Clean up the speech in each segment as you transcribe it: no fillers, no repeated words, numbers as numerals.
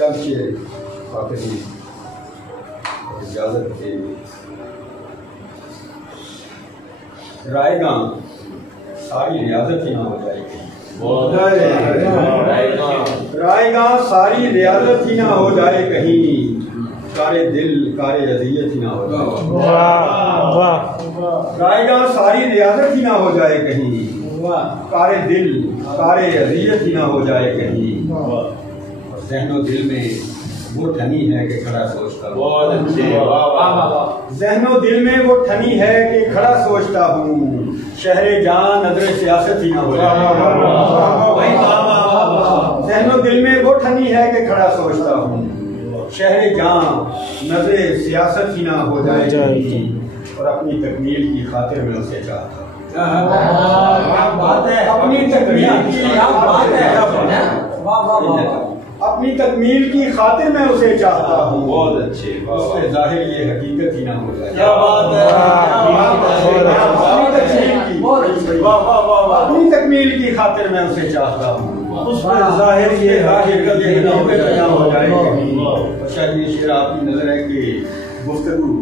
چند شعر واقعی اجازت کے رائے گاں ساری ریاضت ہی نہ ہو جائے گی، رائے گاں ساری ریاضت ہی نہ ہو جائے کہیں، کارے دل کارے اذیت ہی نہ ہو جائے، رائے گاں ساری ریاضت ہی نہ ہو جائے کہیں، کارے دل کارے اذیت ہی نہ ہو جائے کہیں، اور ذہن و دل میں وہ ٹھنی ہے کہ کھڑا سوچتا ہوں، ذہن و دل میں وہ ٹھنی ہے کہ کھڑا سوچتا ہوں، شہر جان نظر سیاست ہی نہ ہو جائے، ذہن و دل میں وہ ٹھنی ہے کہ کھڑا سوچتا ہوں، شہر جان نظر سیاست ہی نہ ہو جائے، اور اپنی تکمیل کی خاطر میں اسے چاہتا ہوں، اپنی تکمیل کی اپنی تکمیل کی خاطر میں اسے چاہتا ہوں، بہت اچھے، اس پہ ظاہر یہ حقیقت ہی نہ ہو جائے، کیا بات ہے، اپنی تکمیل کی خاطر میں اسے چاہتا ہوں، اس پہ ظاہر یہ حقیقت ہی نہ ہو جائے، شاید یہ شعر آپ کی نظر ہے کہ گفتگو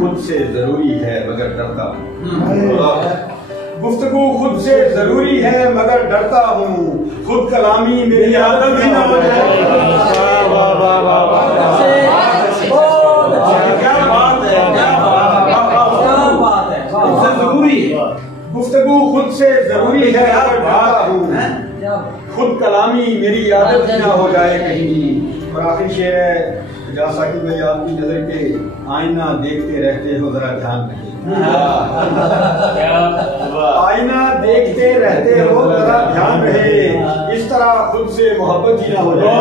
خود سے ضروری ہے مگر ڈرتا ہوں، گفتگو خود سے ضروری ہے مگر ڈرتا ہوں، خود کلامی میری عادت ہی نہ ہو جائے، گفتگو خود سے ضروری ہے مگر ڈرتا ہوں، خود کلامی میری عادت ہی نہ ہو جائے کہیں، اور آخری شعر ہے جا ثاقب بھائی آپ کی نظر کے آئینہ دیکھتے رہتے ہو ذرا دھیان نہیں، آئینہ دیکھتے رہتے ہو ذرا دھیان رہے، اس طرح خود سے محبت ہی نہ ہو جائے،